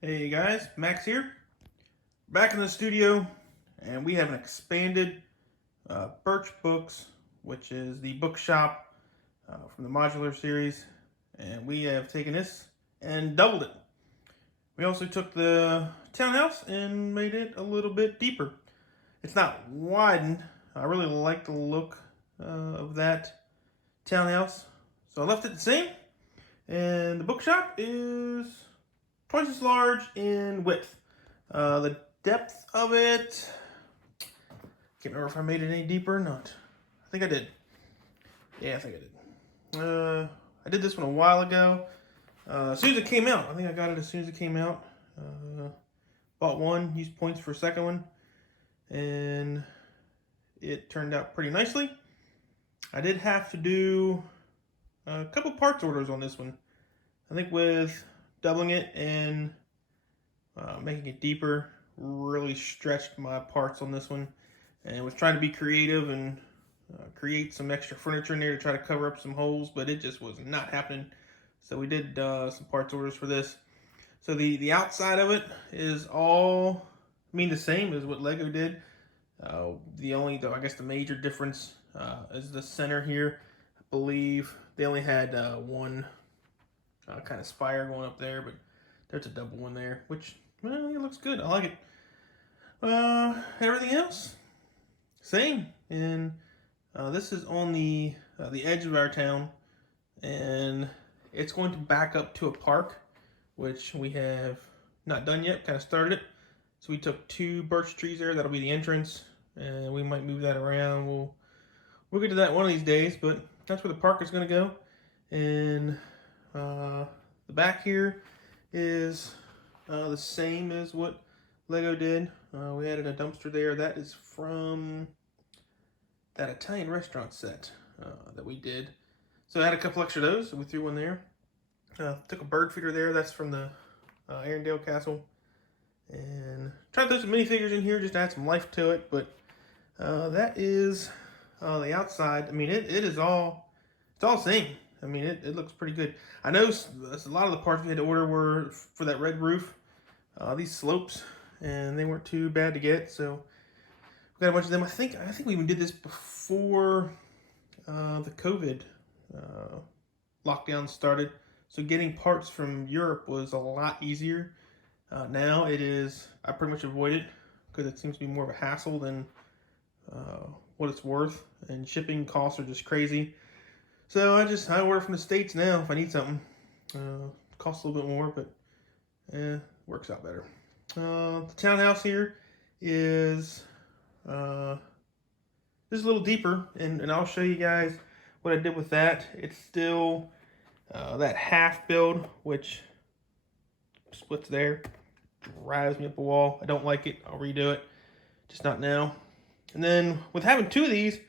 Hey guys, Max here. Back in the studio, and we have an expanded Birch Books, which is the bookshop from the modular series, and we have taken this and doubled it. We also took the Townhouse and made it a little bit deeper. It's not widened. I really like the look of that Townhouse, so I left it the same. And the bookshop is twice as large in width. The depth of it, can't remember if I made it any deeper or not. I think I did. Yeah, I think I did. I did this one a while ago. As soon as it came out, I think I got it as soon as it came out. Bought one, used points for a second one, and it turned out pretty nicely. I did have to do a couple parts orders on this one. I think with doubling it and making it deeper really stretched my parts on this one, and was trying to be creative and create some extra furniture in there to try to cover up some holes, but it just was not happening. So we did some parts orders for this. So the outside of it is all, the same as what Lego did. The only, though, I guess the major difference is the center here. I believe they only had one kind of spire going up there, but there's a double one there, which, well, it looks good. I like it. Everything else, same. And this is on the edge of our town, and it's going to back up to a park, which we have not done yet. Kind of started it. So we took 2 birch trees there. That'll be the entrance, and we might move that around. We'll get to that one of these days, but that's where the park is going to go. And the back here is the same as what Lego did. We added a dumpster there. That is from that Italian restaurant set that we did. So I had a couple extra of those, so we threw one there. Took a bird feeder there. That's from the Arendelle Castle. And tried to throw some minifigures in here just to add some life to it. But that is the outside. I mean, it is all, it's all same. I mean, it looks pretty good. I know a lot of the parts we had to order were for that red roof, these slopes, and they weren't too bad to get. So we got a bunch of them. I think we even did this before the COVID lockdown started. So getting parts from Europe was a lot easier. Now it is, I pretty much avoid it because it seems to be more of a hassle than what it's worth, and shipping costs are just crazy. So I order from the States now if I need something. Costs a little bit more, but works out better. The Townhouse here is just a little deeper, and I'll show you guys what I did with that. It's still that half build, which splits there, drives me up a wall. I don't like it. I'll redo it, just not now. And then with having 2 of these,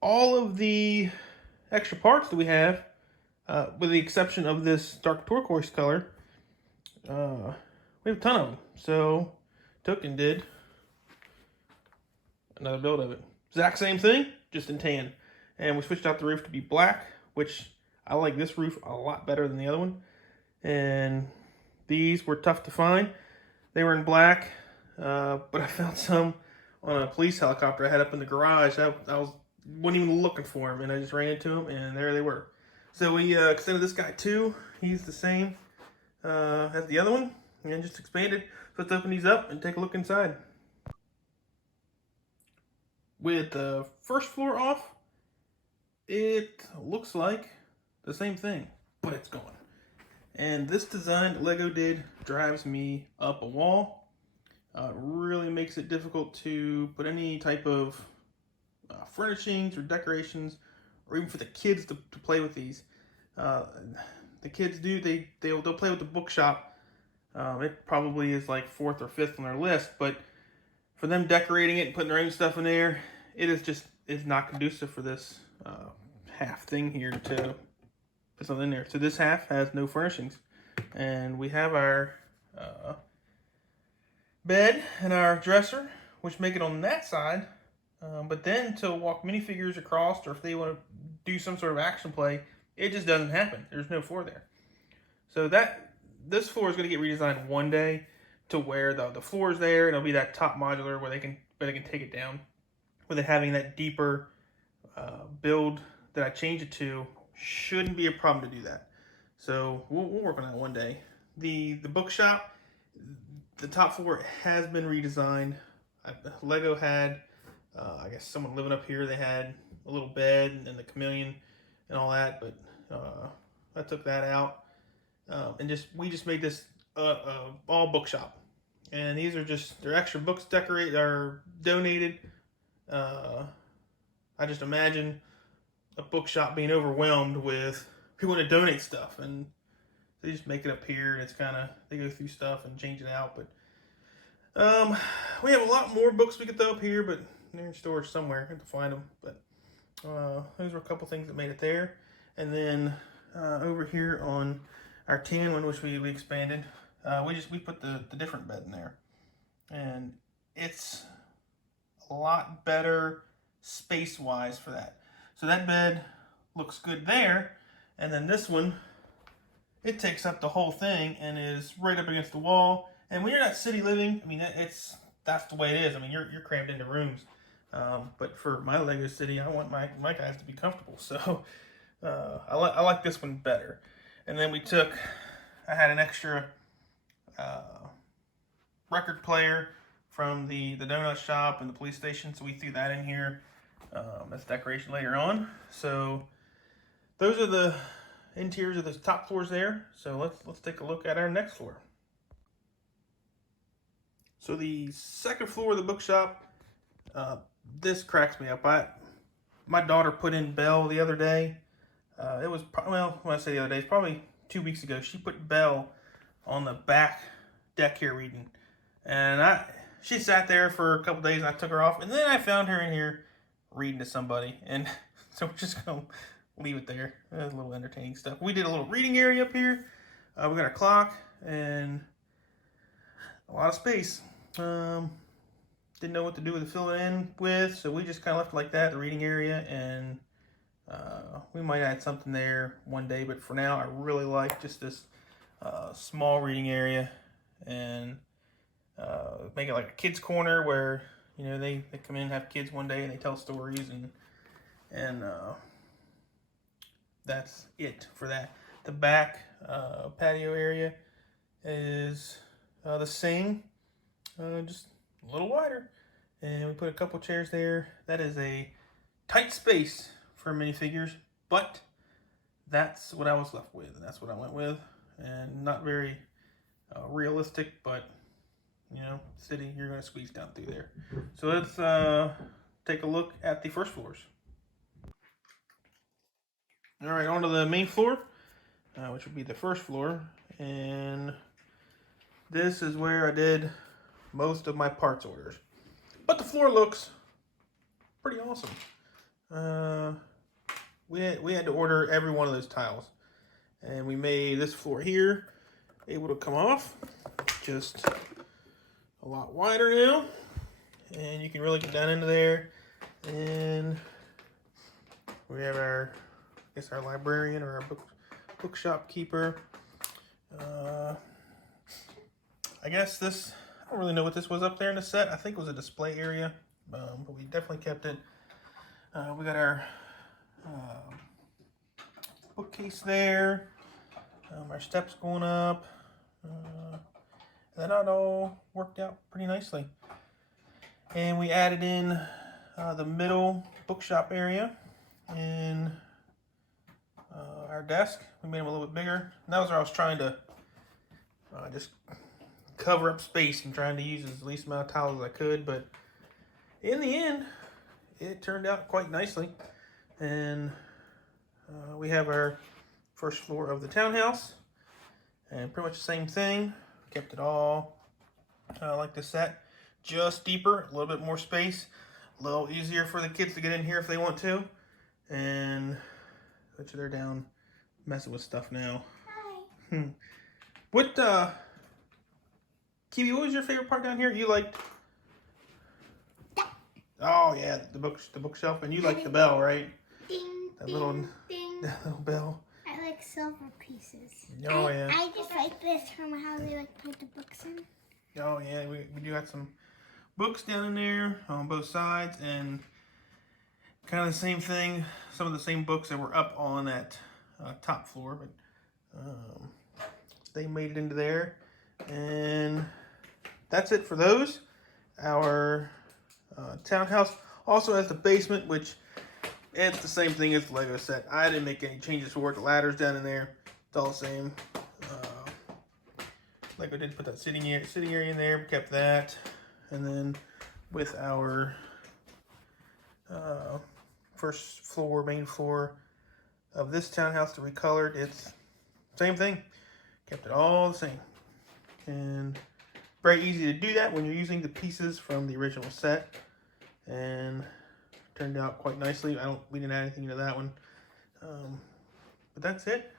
all of the extra parts that we have, with the exception of this dark turquoise color, we have a ton of them. So took and did another build of it. Exact same thing, just in tan. And we switched out the roof to be black, which I like this roof a lot better than the other one. And these were tough to find. They were in black, but I found some on a police helicopter I had up in the garage. I wasn't even looking for them, and I just ran into them, and there they were. So we extended this guy too. He's the same as the other one, and just expanded. So let's open these up and take a look inside. With the first floor off, it looks like the same thing, but it's gone. And this design that Lego did drives me up a wall. Really makes it difficult to put any type of furnishings or decorations, or even for the kids to play with these. The kids they'll play with the bookshop. It probably is like 4th or 5th on their list, but for them decorating it and putting their own stuff in there, it's not conducive for this half thing here to put something in there. So this half has no furnishings, and we have our bed and our dresser, which make it on that side. But then to walk minifigures across, or if they want to do some sort of action play, it just doesn't happen. There's no floor there. So this floor is going to get redesigned one day to where the floor is there, and it'll be that top modular where they can take it down. With it having that deeper build that I changed it to, shouldn't be a problem to do that. So we'll work on that one day. The bookshop, the top floor has been redesigned. Lego had, I guess someone living up here, they had a little bed and the chameleon and all that, but I took that out. And we just made this all bookshop. And these are just, they're extra books donated. I just imagine a bookshop being overwhelmed with people want to donate stuff, and they just make it up here, and it's kind of, they go through stuff and change it out. But we have a lot more books we could throw up here, but they're in storage somewhere. I have to find them. But those were a couple things that made it there. And then over here on our tan one, which we expanded, we put the different bed in there, and it's a lot better space-wise for that. So that bed looks good there, and then this one, it takes up the whole thing and is right up against the wall. And when you're not city living, I mean, that's the way it is. I mean, you're crammed into rooms. But for my Lego city, I want my guys to be comfortable. So I like this one better. And then I had an extra record player from the donut shop and the police station, so we threw that in here. That's decoration later on. So those are the interiors of the top floors there. So let's take a look at our next floor. So the second floor of the bookshop, this cracks me up. My daughter put in Belle the other day. It was, well, when I say the other day, it's probably 2 weeks ago. She put Belle on the back deck here reading. And she sat there for a couple days, and I took her off. And then I found her in here reading to somebody. And so we're just going to leave it there. That's a little entertaining stuff. We did a little reading area up here. We got our clock and a lot of space. Didn't know what to do with it, fill it in with, so we just kind of left it like that, the reading area, and we might add something there one day, but for now I really like just this small reading area, and make it like a kids corner where, you know, they come in and have kids one day and they tell stories, and that's it for that. The back patio area is the same, just a little wider, and we put a couple chairs there. That is a tight space for minifigures, but that's what I was left with, and that's what I went with. And not very realistic, but you know, city, you're going to squeeze down through there. So let's take a look at the first floors. All right, on to the main floor, which would be the first floor, and this is where I did most of my parts orders. But the floor looks pretty awesome. We had to order every one of those tiles, and we made this floor here able to come off, just a lot wider now, and you can really get down into there. And we have our librarian or our bookshop keeper. I guess this, I don't really know what this was up there in the set. I think it was a display area, but we definitely kept it. We got our bookcase there, our steps going up, and that all worked out pretty nicely. And we added in the middle bookshop area and our desk. We made them a little bit bigger. And that was where I was trying to just cover up space and trying to use as least amount of tiles as I could, but in the end it turned out quite nicely. And we have our first floor of the townhouse, and pretty much the same thing. Kept it all like the set, just deeper, a little bit more space, a little easier for the kids to get in here if they want to. And bet you they're down messing with stuff now. Hi. What Kiwi, what was your favorite part down here? You liked? Oh yeah, the bookshelf, and you liked the bell, right? Ding, that ding, little ding. that little bell. I like like silver pieces. Oh, yeah. I just like this from how they like put the books in. Oh, yeah. We do have some books down in there on both sides, and kind of the same thing. Some of the same books that were up on that top floor, but they made it into there. And that's it for those. Our townhouse also has the basement, which it's the same thing as the Lego set. I didn't make any changes for it. The ladder's down in there. It's all the same. Lego did put that sitting area in there. We kept that. And then with our first floor, main floor of this townhouse, the recolored, it's same thing. Kept it all the same. And very easy to do that when you're using the pieces from the original set. And turned out quite nicely. We didn't add anything into that one. But that's it.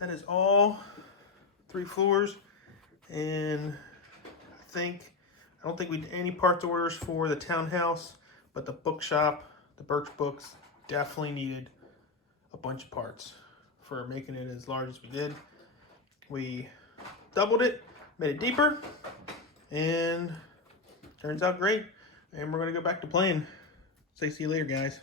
That is all 3 floors. And I don't think we did any parts orders for the townhouse, but the bookshop, the Birch books, definitely needed a bunch of parts for making it as large as we did. We doubled it, made it deeper, and turns out great. And we're going to go back to playing. Say see you later, guys.